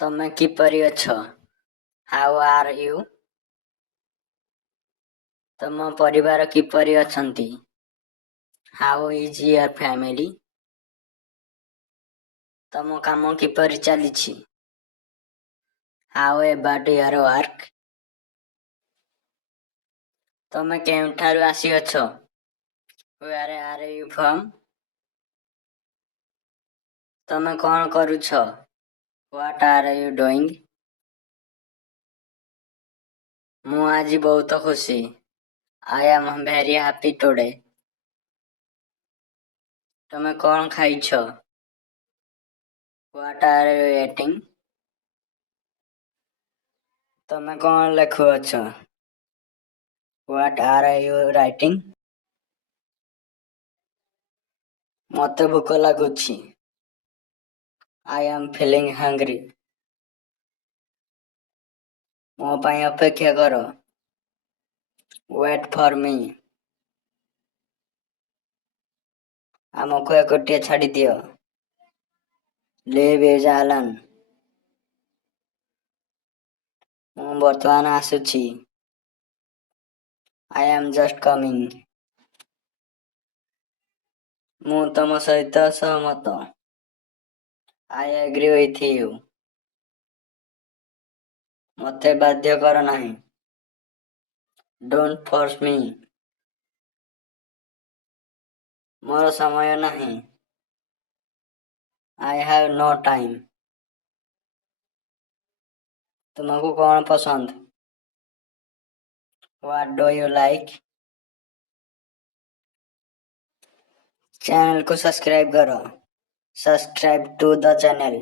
ତମେ କିପରି ଅଛ? How are you? ତମ ପରିବାର କିପରି ଅଛନ୍ତି? How is your family? ତମ କାମ କିପରି ଚାଲିଛି? How about your work? ତମେ କେଉଁଠାରୁ ଆସିଅଛ? Where are you from? ତମେ କଣ କରୁଛ? What are you doing? ମୁଁ ଆଜି ବହୁତ ଖୁସି। I am very happy today. ତମେ କଣ ଖାଇଛ? What are you eating? ତମେ କଣ ଲେଖୁଅଛ? What are you writing? ମୋତେ ଭୋକ ଲାଗୁଛି। I am feeling hungry. ମୋ ପାଇଁ ଅପେକ୍ଷା କର। ୱେଟ୍ ଫର୍ ମି। ଆମକୁ ଏକୁଟିଆ ଛାଡ଼ିଦିଅ। Leave is Alan. ମୁଁ ବର୍ତ୍ତମାନ ଆସୁଛି। I am just coming. ମୁଁ ତମ ସହିତ ସହମତ। I agree with you. ମୋତେ ବାଧ୍ୟ କର ନାହିଁ। ଡୋଣ୍ଟ ଫୋର୍ସ ମି। ମୋର ସମୟ ନାହିଁ। I have no time. ତୁମକୁ କଣ ପସନ୍ଦ? What do you like? ଚ୍ୟାନେଲକୁ ସବସ୍କ୍ରାଇବ କର। Subscribe to the channel.